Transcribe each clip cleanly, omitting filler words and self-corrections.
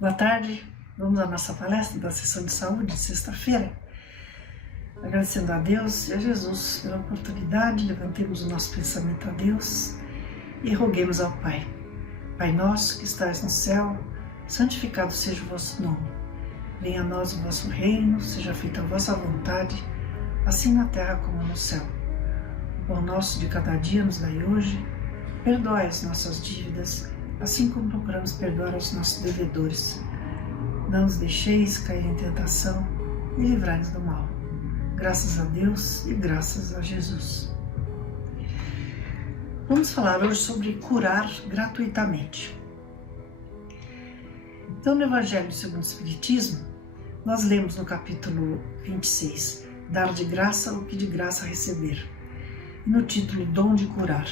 Boa tarde, vamos à nossa palestra da sessão de saúde de sexta-feira. Agradecendo a Deus e a Jesus pela oportunidade, levantemos o nosso pensamento a Deus e roguemos ao Pai. Pai nosso que estás no céu, santificado seja o vosso nome. Venha a nós o vosso reino, seja feita a vossa vontade, assim na terra como no céu. O pão nosso de cada dia nos dai hoje, perdoai as nossas dívidas, assim como procuramos perdoar aos nossos devedores. Não nos deixeis cair em tentação e livrai-nos do mal. Graças a Deus e graças a Jesus. Vamos falar hoje sobre curar gratuitamente. Então, no Evangelho segundo o Espiritismo, nós lemos no capítulo 26, dar de graça o que de graça receber. E no título, Dom de Curar.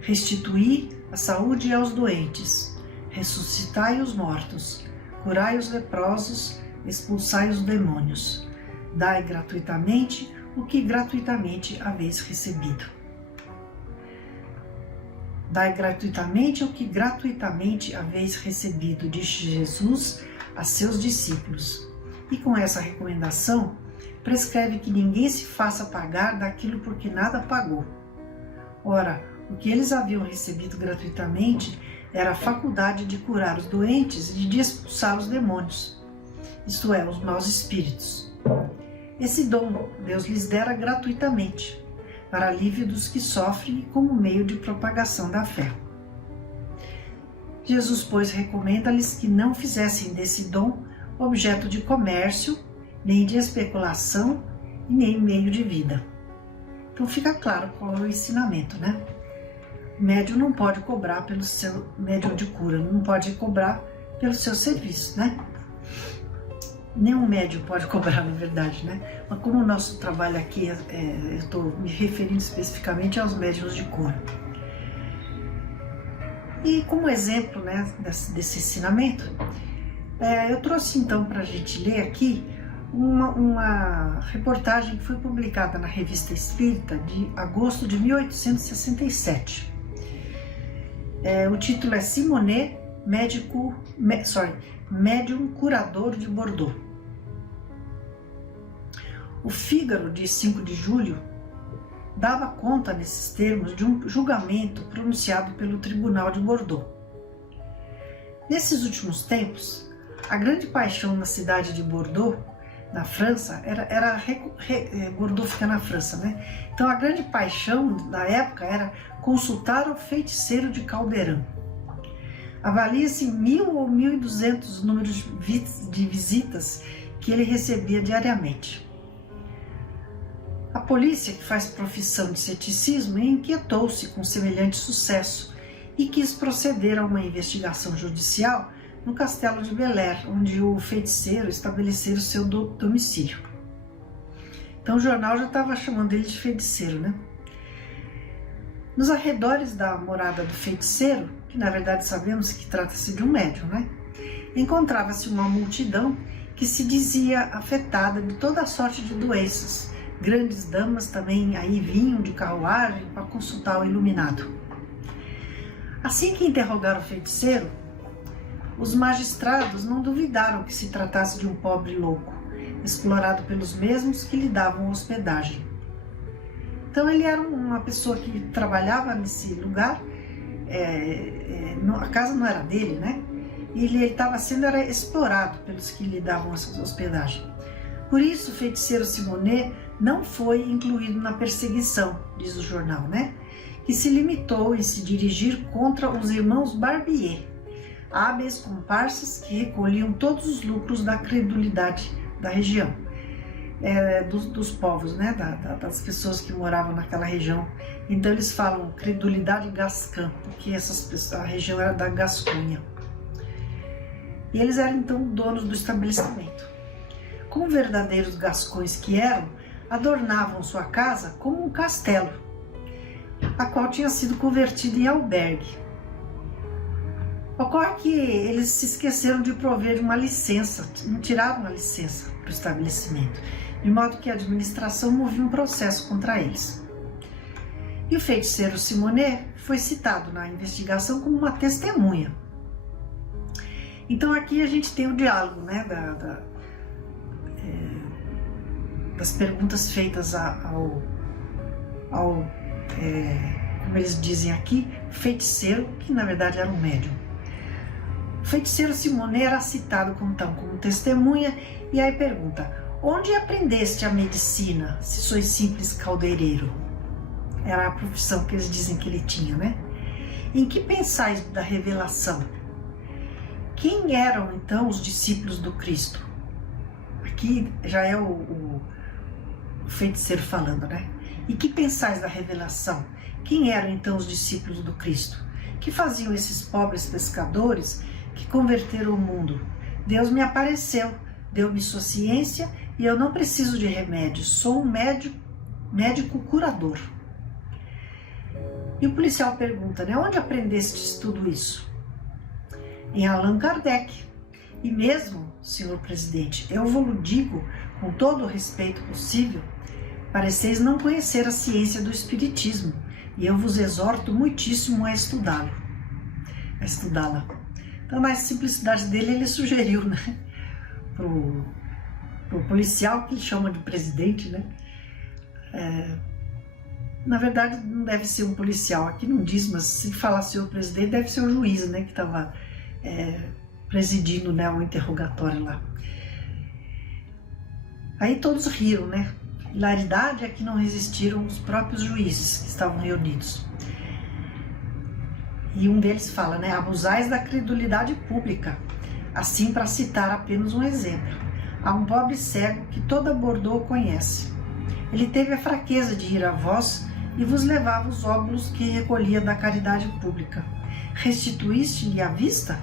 Restituir a saúde aos doentes, ressuscitai os mortos, curai os leprosos, expulsai os demônios, dai gratuitamente o que gratuitamente haveis recebido. Dai gratuitamente o que gratuitamente haveis recebido, disse Jesus a seus discípulos. E com essa recomendação, prescreve que ninguém se faça pagar daquilo por que nada pagou. Ora, o que eles haviam recebido gratuitamente era a faculdade de curar os doentes e de expulsar os demônios, isto é, os maus espíritos. Esse dom Deus lhes dera gratuitamente, para alívio dos que sofrem e como meio de propagação da fé. Jesus, pois, recomenda-lhes que não fizessem desse dom objeto de comércio, nem de especulação e nem meio de vida. Então fica claro qual é o ensinamento, né? O médium não pode cobrar pelo seu médium de cura, não pode cobrar pelo seu serviço, né? Nenhum médium pode cobrar, na verdade, né? Mas como o nosso trabalho aqui, eu estou me referindo especificamente aos médiuns de cura. E como exemplo, né, desse ensinamento, eu trouxe então para a gente ler aqui uma reportagem que foi publicada na Revista Espírita de agosto de 1867. O título é Simonet, médium curador de Bordeaux. O Fígaro, de 5 de julho, dava conta nesses termos de um julgamento pronunciado pelo Tribunal de Bordeaux. Nesses últimos tempos, a grande paixão na cidade de Bordeaux, na França, Bordeaux fica na França, né? Então a grande paixão da época era consultar o feiticeiro de Caldeirão. Avalia-se 1.000 ou 1.200 números de visitas que ele recebia diariamente. A polícia, que faz profissão de ceticismo, inquietou-se com semelhante sucesso e quis proceder a uma investigação judicial no castelo de Bel-Air, onde o feiticeiro estabelecera o seu domicílio. Então o jornal já estava chamando ele de feiticeiro, né? Nos arredores da morada do feiticeiro, que na verdade sabemos que trata-se de um médium, né? Encontrava-se uma multidão que se dizia afetada de toda sorte de doenças. Grandes damas também aí vinham de carruagem para consultar o iluminado. Assim que interrogaram o feiticeiro, os magistrados não duvidaram que se tratasse de um pobre louco, explorado pelos mesmos que lhe davam hospedagem. Então ele era uma pessoa que trabalhava nesse lugar, a casa não era dele, né? E ele estava sendo explorado pelos que lhe davam hospedagem. Por isso o feiticeiro Simonet não foi incluído na perseguição, diz o jornal, né? Que se limitou em se dirigir contra os irmãos Barbier, hábeis comparsas que recolhiam todos os lucros da credulidade da região, dos povos, né, das pessoas que moravam naquela região. Então eles falam credulidade gascã, porque a região era da Gascunha. E eles eram então donos do estabelecimento. Como verdadeiros gascões que eram, adornavam sua casa como um castelo, a qual tinha sido convertida em albergue. Ocorre que eles se esqueceram de prover uma licença, não tiraram a licença para o estabelecimento, de modo que a administração movia um processo contra eles. E o feiticeiro Simonet foi citado na investigação como uma testemunha. Então aqui a gente tem o diálogo, né, das perguntas feitas ao como eles dizem aqui, feiticeiro, que na verdade era um médium. O feiticeiro Simonet era citado como testemunha, e aí pergunta: onde aprendeste a medicina, se sois simples caldeireiro? Era a profissão que eles dizem que ele tinha, né? Em que pensais da revelação? Quem eram então os discípulos do Cristo? Aqui já é o feiticeiro falando, né? E que pensais da revelação? Quem eram então os discípulos do Cristo? Que faziam esses pobres pescadores que converteram o mundo? Deus me apareceu, deu-me sua ciência e eu não preciso de remédios, sou um médico curador. E o policial pergunta, né? Onde aprendestes tudo isso? Em Allan Kardec. E mesmo, senhor presidente, eu vos digo com todo o respeito possível, pareceis não conhecer a ciência do espiritismo, e eu vos exorto muitíssimo a estudá-la. Então, na simplicidade dele, ele sugeriu, né, pro policial, que ele chama de presidente, né, na verdade não deve ser um policial, aqui não diz, mas se falar senhor presidente, deve ser o juiz, né, que estava presidindo, né, o interrogatório lá. Aí todos riram, né? Hilaridade é que não resistiram os próprios juízes que estavam reunidos. E um deles fala, né? Abusais da credulidade pública. Assim, para citar apenas um exemplo, há um pobre cego que toda Bordeaux conhece. Ele teve a fraqueza de ir a vós e vos levava os óbulos que recolhia da caridade pública. Restituíste-lhe a vista?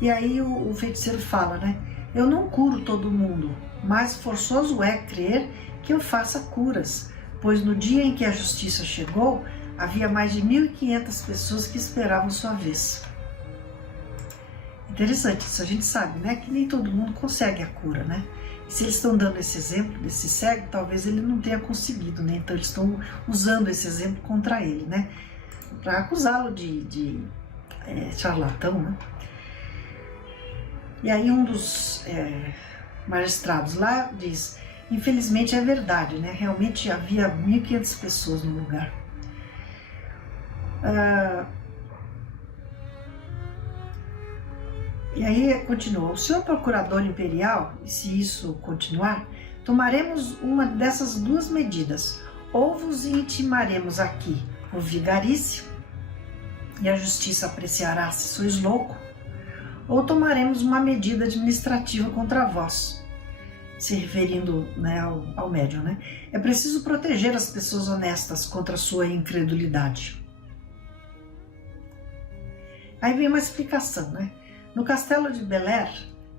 E aí o feiticeiro fala, né? Eu não curo todo mundo, mas forçoso é crer que eu faça curas, pois no dia em que a justiça chegou, havia mais de 1.500 pessoas que esperavam sua vez. Interessante, isso a gente sabe, né? Que nem todo mundo consegue a cura, né? E se eles estão dando esse exemplo desse cego, talvez ele não tenha conseguido, né? Então eles estão usando esse exemplo contra ele, né? Para acusá-lo de charlatão, né? E aí um dos magistrados lá diz, infelizmente é verdade, né? Realmente havia 1.500 pessoas no lugar. E aí continua, o senhor procurador imperial, e se isso continuar, tomaremos uma dessas duas medidas, ou vos intimaremos aqui por vigarice, e a justiça apreciará se sois louco, ou tomaremos uma medida administrativa contra vós, se referindo, né, ao médium, né? É preciso proteger as pessoas honestas contra a sua incredulidade. Aí vem uma explicação, né? No castelo de Bel-Air,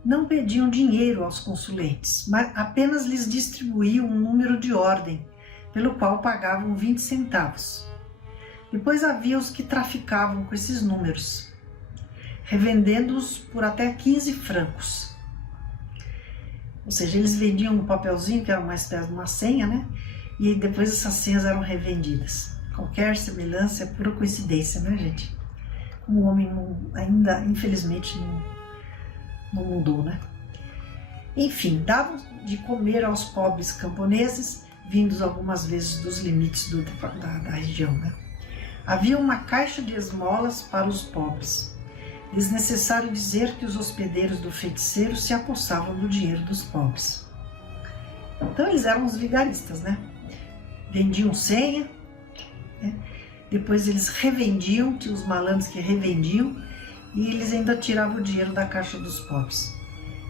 não pediam dinheiro aos consulentes, mas apenas lhes distribuíam um número de ordem, pelo qual pagavam 20 centavos. Depois havia os que traficavam com esses números, revendendo-os por até 15 francos. Ou seja, eles vendiam um papelzinho, que era uma espécie de uma senha, né? E depois essas senhas eram revendidas. Qualquer semelhança é pura coincidência, né, gente? O homem ainda, infelizmente, não mudou, né? Enfim, davam de comer aos pobres camponeses, vindos algumas vezes dos limites da região, né? Havia uma caixa de esmolas para os pobres. Desnecessário dizer que os hospedeiros do feiticeiro se apossavam do dinheiro dos pobres. Então eles eram os vigaristas, né? Vendiam senha, né? Depois eles revendiam, tinha os malandros que revendiam, e eles ainda tiravam o dinheiro da caixa dos pobres.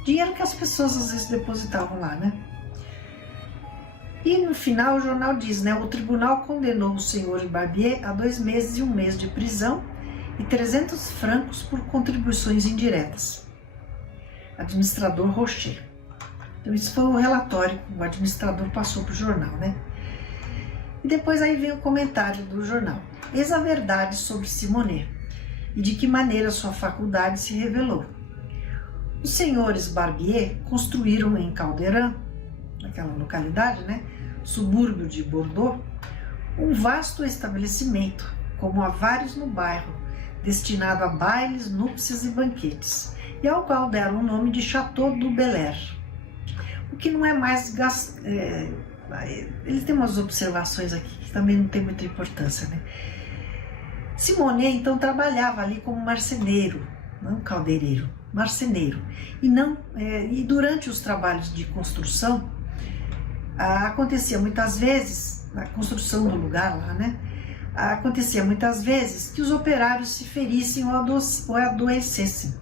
Dinheiro que as pessoas às vezes depositavam lá, né? E no final o jornal diz, né? O tribunal condenou o senhor Barbier a 2 meses e 1 mês de prisão e 300 francos por contribuições indiretas. Administrador Rocher. Então isso foi o relatório que o administrador passou para o jornal, né? E depois aí vem o comentário do jornal. Eis a verdade sobre Simonet e de que maneira sua faculdade se revelou. Os senhores Barbier construíram em Caldeirão, naquela localidade, né, subúrbio de Bordeaux, um vasto estabelecimento, como há vários no bairro, destinado a bailes, núpcias e banquetes, e ao qual deram o nome de Château du Bel Air. O que não é mais... Ele tem umas observações aqui que também não tem muita importância, né? Simonet, então, trabalhava ali como marceneiro, não caldeireiro, marceneiro. E durante os trabalhos de construção, acontecia muitas vezes, na construção do lugar lá, né? Acontecia muitas vezes que os operários se ferissem ou adoecessem.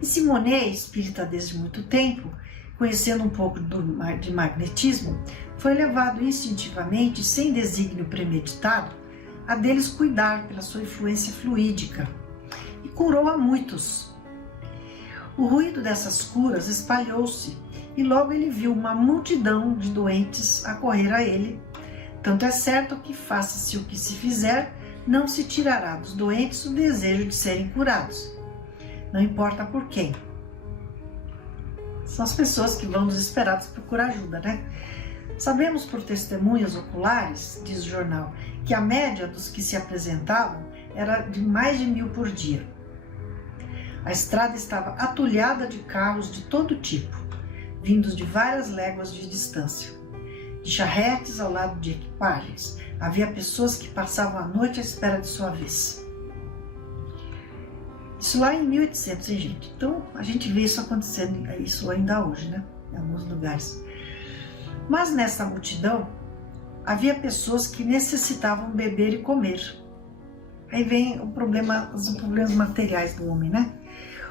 E Simonet, espírita desde muito tempo, conhecendo um pouco de magnetismo, foi levado instintivamente, sem desígnio premeditado, a deles cuidar pela sua influência fluídica, e curou a muitos. O ruído dessas curas espalhou-se, e logo ele viu uma multidão de doentes acorrer a ele. Tanto é certo que, faça-se o que se fizer, não se tirará dos doentes o desejo de serem curados. Não importa por quem. São as pessoas que vão desesperadas procurar ajuda, né? Sabemos por testemunhas oculares, diz o jornal, que a média dos que se apresentavam era de mais de 1000 por dia. A estrada estava atulhada de carros de todo tipo, vindos de várias léguas de distância. De charretes ao lado de equipagens, havia pessoas que passavam a noite à espera de sua vez. Isso lá em 1800, hein, gente? Então, a gente vê isso acontecendo, isso ainda hoje, né? Em alguns lugares. Mas nessa multidão, havia pessoas que necessitavam beber e comer. Aí vem os problemas materiais do homem, né?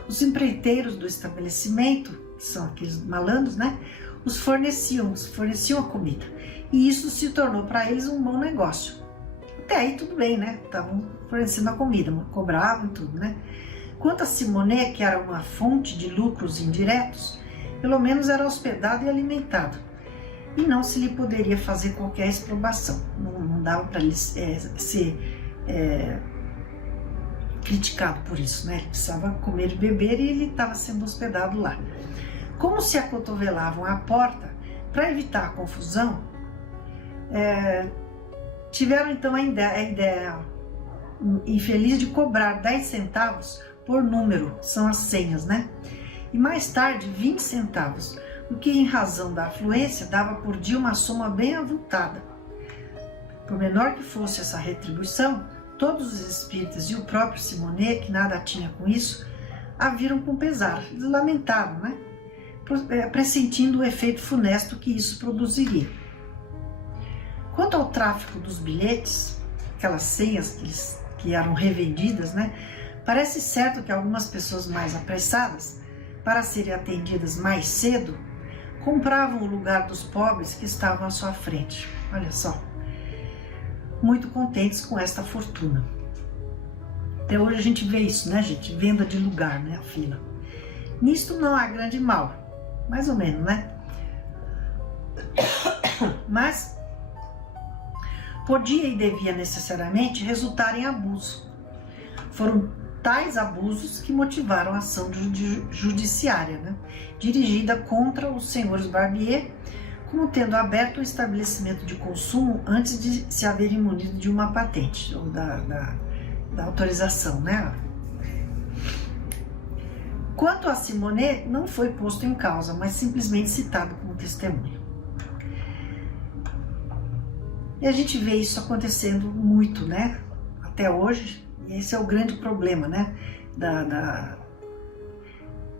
Os empreiteiros do estabelecimento, que são aqueles malandros, né? Os forneciam a comida. E isso se tornou para eles um bom negócio. Até aí tudo bem, né? Estavam fornecendo a comida, cobravam e tudo, né? Quanto a Simonet, que era uma fonte de lucros indiretos, pelo menos era hospedado e alimentado. E não se lhe poderia fazer qualquer exprobação. Não dava para ele ser criticado por isso, né? Ele precisava comer e beber e ele estava sendo hospedado lá. Como se acotovelavam à porta, para evitar a confusão, tiveram então a ideia infeliz de cobrar 10 centavos por número, são as senhas, né? E mais tarde 20 centavos, o que em razão da afluência dava por dia uma soma bem avultada. Por menor que fosse essa retribuição, todos os espíritas e o próprio Simonet, que nada tinha com isso, a viram com pesar, eles lamentaram, né? Pressentindo o efeito funesto que isso produziria. Quanto ao tráfico dos bilhetes, aquelas senhas que eram revendidas, né? Parece certo que algumas pessoas mais apressadas, para serem atendidas mais cedo, compravam o lugar dos pobres que estavam à sua frente. Olha só, muito contentes com esta fortuna. Até hoje a gente vê isso, né, gente? Venda de lugar, né, a fila. Nisto não há grande mal, mais ou menos, né? Mas podia e devia necessariamente resultar em abuso. Foram tais abusos que motivaram a ação judiciária, né, dirigida contra os senhores Barbier, como tendo aberto um estabelecimento de consumo antes de se haverem munido de uma patente, ou da autorização, né? Quanto a Simonet, não foi posto em causa, mas simplesmente citado como testemunho. E a gente vê isso acontecendo muito, né? Até hoje. E esse é o grande problema, né,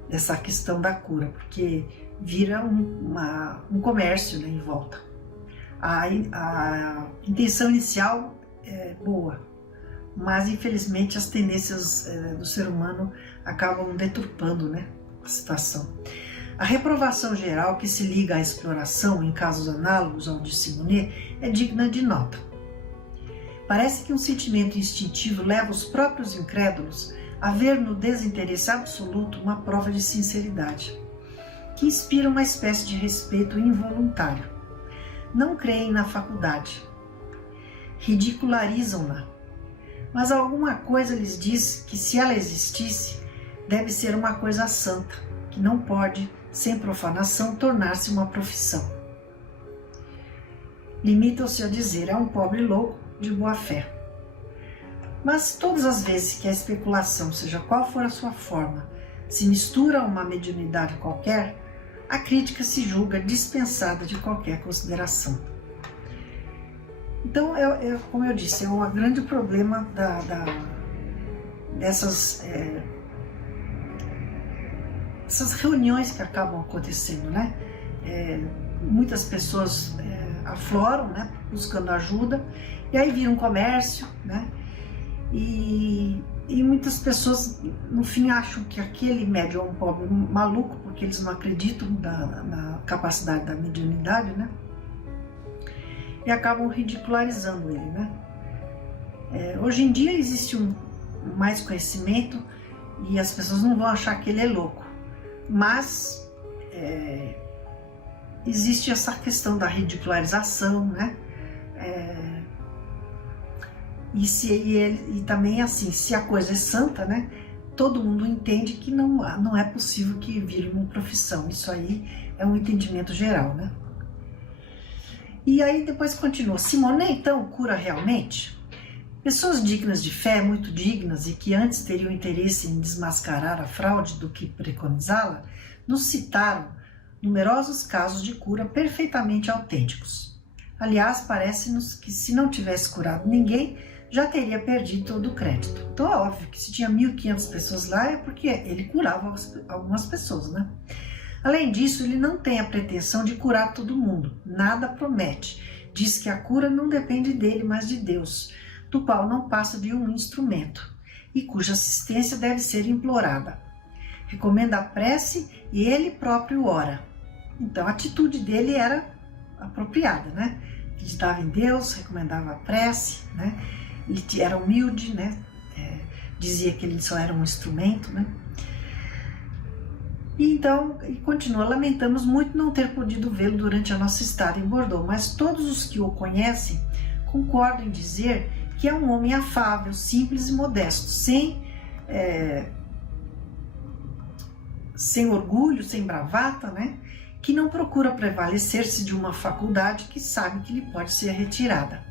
dessa questão da cura, porque vira um comércio, né, em volta. A intenção inicial é boa, mas infelizmente as tendências do ser humano acabam deturpando, né, a situação. A reprovação geral que se liga à exploração em casos análogos ao de Simonet é digna de nota. Parece que um sentimento instintivo leva os próprios incrédulos a ver no desinteresse absoluto uma prova de sinceridade, que inspira uma espécie de respeito involuntário. Não creem na faculdade, ridicularizam-na, mas alguma coisa lhes diz que, se ela existisse, deve ser uma coisa santa, que não pode, sem profanação, tornar-se uma profissão. Limitam-se a dizer: é um pobre louco de boa fé. Mas todas as vezes que a especulação, seja qual for a sua forma, se mistura a uma mediunidade qualquer, a crítica se julga dispensada de qualquer consideração. Então, como eu disse, é um grande problema dessas essas reuniões que acabam acontecendo, né? Muitas pessoas afloram, né, buscando ajuda, e aí vira um comércio, né? E muitas pessoas, no fim, acham que aquele médium é um pobre maluco, porque eles não acreditam na capacidade da mediunidade, né? E acabam ridicularizando ele, né? Hoje em dia existe mais conhecimento e as pessoas não vão achar que ele é louco, mas existe essa questão da ridicularização, né? E também assim, se a coisa é santa, né? Todo mundo entende que não é possível que vire uma profissão. Isso aí é um entendimento geral, né? E aí depois continua. Simonet, então, cura realmente? Pessoas dignas de fé, muito dignas, e que antes teriam interesse em desmascarar a fraude do que preconizá-la, nos citaram numerosos casos de cura perfeitamente autênticos. Aliás, parece-nos que se não tivesse curado ninguém, já teria perdido todo o crédito. Então é óbvio que se tinha 1.500 pessoas lá é porque ele curava algumas pessoas, né? Além disso, ele não tem a pretensão de curar todo mundo, nada promete. Diz que a cura não depende dele, mas de Deus, do qual não passa de um instrumento, e cuja assistência deve ser implorada. Recomenda a prece e ele próprio ora. Então a atitude dele era apropriada, né? Acreditava em Deus, recomendava a prece, né? Ele era humilde, né? Dizia que ele só era um instrumento, né? E então, e continua, lamentamos muito não ter podido vê-lo durante a nossa estada em Bordeaux, mas todos os que o conhecem concordam em dizer que é um homem afável, simples e modesto, sem orgulho, sem bravata, né? Que não procura prevalecer-se de uma faculdade que sabe que lhe pode ser retirada.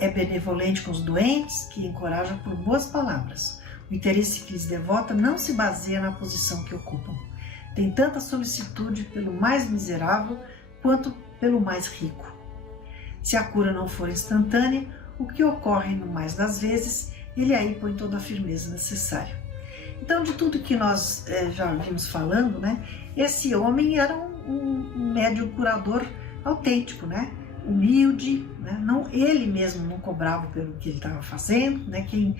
É benevolente com os doentes, que encoraja por boas palavras. O interesse que lhes devota não se baseia na posição que ocupam. Tem tanta solicitude pelo mais miserável quanto pelo mais rico. Se a cura não for instantânea, o que ocorre no mais das vezes, ele aí põe toda a firmeza necessária. Então, de tudo que nós já vimos falando, né, esse homem era um médium curador autêntico, né? Humilde, né? Não, ele mesmo não cobrava pelo que ele estava fazendo, né? Quem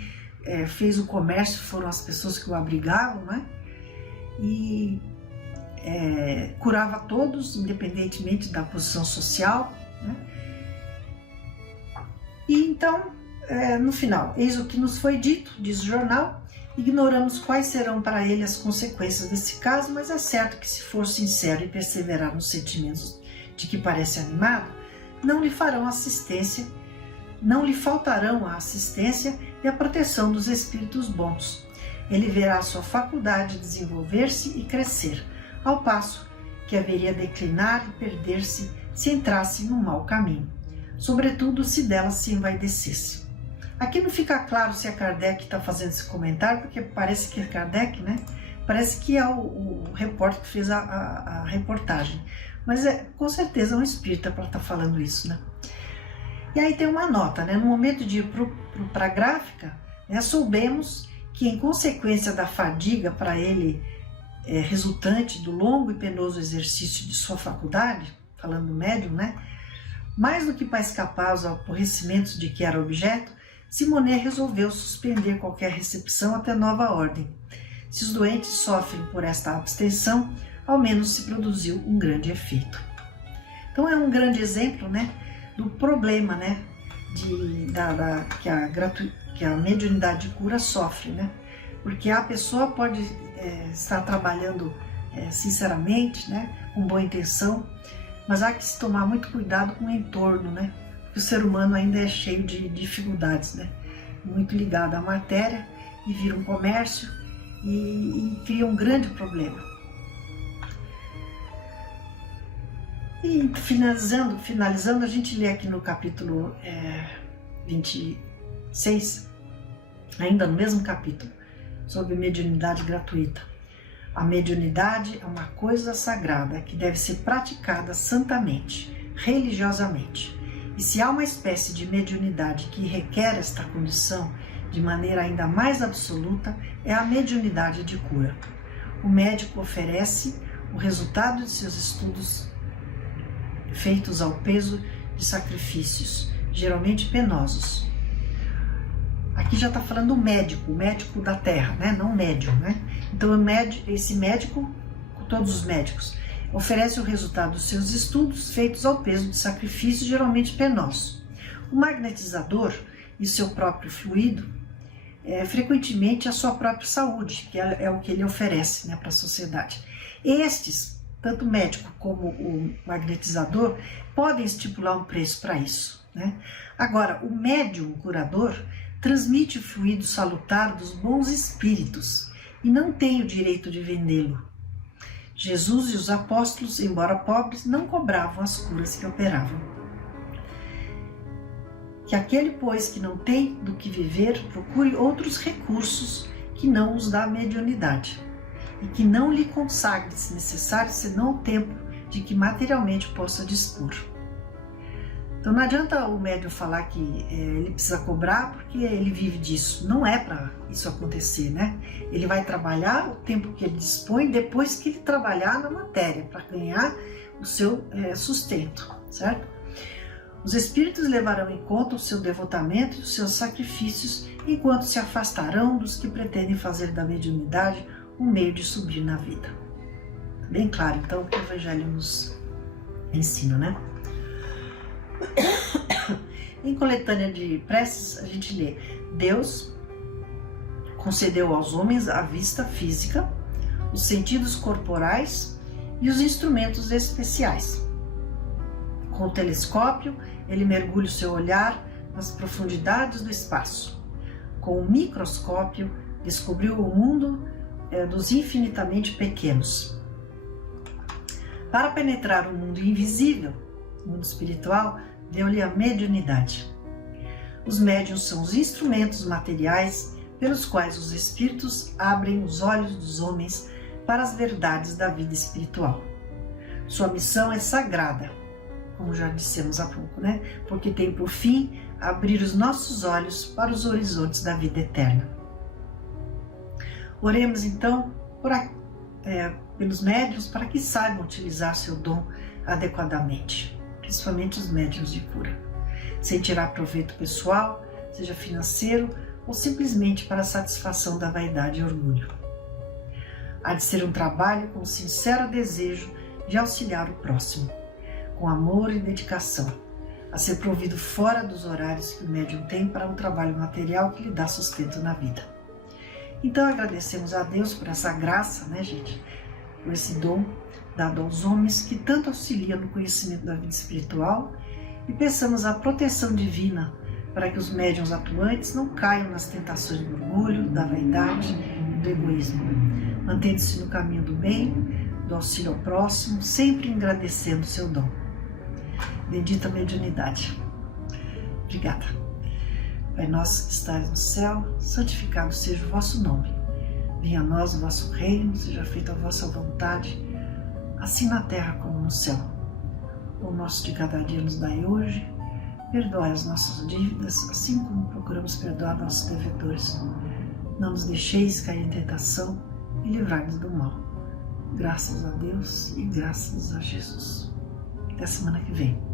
fez o comércio foram as pessoas que o abrigavam, né? E curava todos, independentemente da posição social, né? E então, no final, eis o que nos foi dito, diz o jornal. Ignoramos quais serão para ele as consequências desse caso, mas é certo que se for sincero e perseverar nos sentimentos de que parece animado, não lhe faltarão a assistência e a proteção dos espíritos bons. Ele verá sua faculdade desenvolver-se e crescer, ao passo que haveria declinar e perder-se se entrasse no mau caminho, sobretudo se dela se envaidecesse. Aqui não fica claro se é Kardec que está fazendo esse comentário, porque parece que é Kardec, né? Parece que é o repórter que fez a reportagem. Mas com certeza é um espírita para estar falando isso, né? E aí tem uma nota, né? No momento de ir para a gráfica, soubemos que, em consequência da fadiga para ele resultante do longo e penoso exercício de sua faculdade, falando do médium, né? Mais do que para escapar aos aborrecimentos de que era objeto, Simonet resolveu suspender qualquer recepção até nova ordem. Se os doentes sofrem por esta abstenção, ao menos se produziu um grande efeito. Então é um grande exemplo, né, do problema, né, que a mediunidade de cura sofre, né? Porque a pessoa pode estar trabalhando sinceramente, né, com boa intenção, mas há que se tomar muito cuidado com o entorno, né? Porque o ser humano ainda é cheio de dificuldades, né? Muito ligado à matéria e vira um comércio e cria um grande problema. E finalizando, a gente lê aqui no capítulo 26, ainda no mesmo capítulo, sobre mediunidade gratuita. A mediunidade é uma coisa sagrada que deve ser praticada santamente, religiosamente. E se há uma espécie de mediunidade que requer esta condição de maneira ainda mais absoluta, é a mediunidade de cura. O médico oferece o resultado de seus estudos feitos ao peso de sacrifícios, geralmente penosos. Aqui já está falando o médico da terra, né? Não médium, né? Então esse médico, todos os médicos, oferece o resultado dos seus estudos feitos ao peso de sacrifícios, geralmente penosos. O magnetizador e seu próprio fluido, frequentemente a sua própria saúde, que é o que ele oferece, né, para a sociedade. Estes, tanto o médico como o magnetizador, podem estipular um preço para isso, né? Agora, o médium curador transmite o fluido salutar dos bons espíritos e não tem o direito de vendê-lo. Jesus e os apóstolos, embora pobres, não cobravam as curas que operavam. Que aquele, pois, que não tem do que viver, procure outros recursos que não os dá a mediunidade, e que não lhe consagre, se necessário, senão o tempo de que materialmente possa dispor. Então não adianta o médium falar que ele precisa cobrar porque ele vive disso. Não é para isso acontecer, né? Ele vai trabalhar o tempo que ele dispõe depois que ele trabalhar na matéria, para ganhar o seu sustento, certo? Os espíritos levarão em conta o seu devotamento e os seus sacrifícios, enquanto se afastarão dos que pretendem fazer da mediunidade um meio de subir na vida. Bem claro, então, o que o Evangelho nos ensina, né? Em coletânea de preces, a gente lê: Deus concedeu aos homens a vista física, os sentidos corporais e os instrumentos especiais. Com o telescópio, ele mergulha o seu olhar nas profundidades do espaço. Com o microscópio, descobriu o mundo dos infinitamente pequenos. Para penetrar o mundo invisível, o mundo espiritual, deu-lhe a mediunidade. Os médiuns são os instrumentos materiais pelos quais os espíritos abrem os olhos dos homens para as verdades da vida espiritual. Sua missão é sagrada, como já dissemos há pouco, né? Porque tem por fim abrir os nossos olhos para os horizontes da vida eterna. Oremos então pelos médiuns para que saibam utilizar seu dom adequadamente, principalmente os médiuns de cura, sem tirar proveito pessoal, seja financeiro ou simplesmente para a satisfação da vaidade e orgulho. Há de ser um trabalho com sincero desejo de auxiliar o próximo, com amor e dedicação, a ser provido fora dos horários que o médium tem para um trabalho material que lhe dá sustento na vida. Então agradecemos a Deus por essa graça, né, gente? Por esse dom dado aos homens que tanto auxilia no conhecimento da vida espiritual, e peçamos a proteção divina para que os médiuns atuantes não caiam nas tentações do orgulho, da vaidade e do egoísmo, mantendo-se no caminho do bem, do auxílio ao próximo, sempre agradecendo o seu dom. Bendita mediunidade. Obrigada. Pai nosso que estais no céu, santificado seja o vosso nome. Venha a nós o vosso reino, seja feita a vossa vontade, assim na terra como no céu. O nosso de cada dia nos dai hoje. Perdoai as nossas dívidas, assim como procuramos perdoar nossos devedores. Não nos deixeis cair em tentação e livrai-nos do mal. Graças a Deus e graças a Jesus. Até semana que vem.